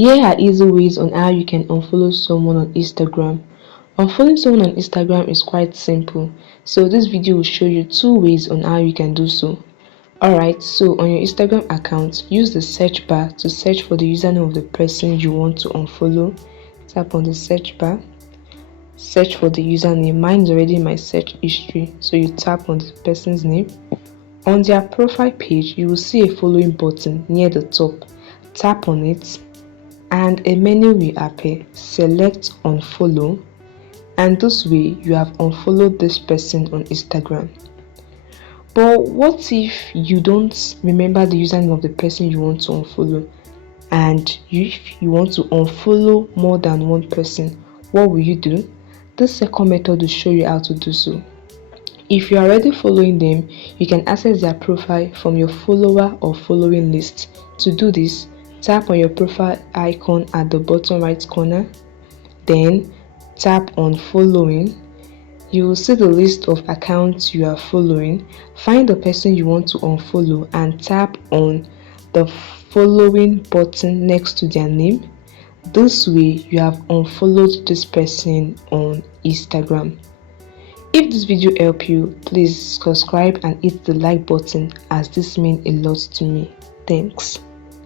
Here are easy ways on how you can unfollow someone on Instagram. Unfollowing someone on Instagram is quite simple, so this video will show you two ways on how you can do so. Alright, so on your Instagram account, use the search bar to search for the username of the person you want to unfollow. Tap on the search bar, search for the username. Mine is already in my search history, so you tap on the person's name. On their profile page, you will see a following button near the top. Tap on it and a menu will appear. Select unfollow, and this way you have unfollowed this person on Instagram. But what if you don't remember the username of the person you want to unfollow, and if you want to unfollow more than one person? What will you do? This second method will show you how to do so. If you are already following them, you can access their profile from your follower or following list. To do this, tap on your profile icon at the bottom right corner, then tap on following. You will see the list of accounts you are following. Find the person you want to unfollow and tap on the following button next to their name. This way you have unfollowed this person on Instagram. If this video helped you, please subscribe and hit the like button, as this means a lot to me. Thanks.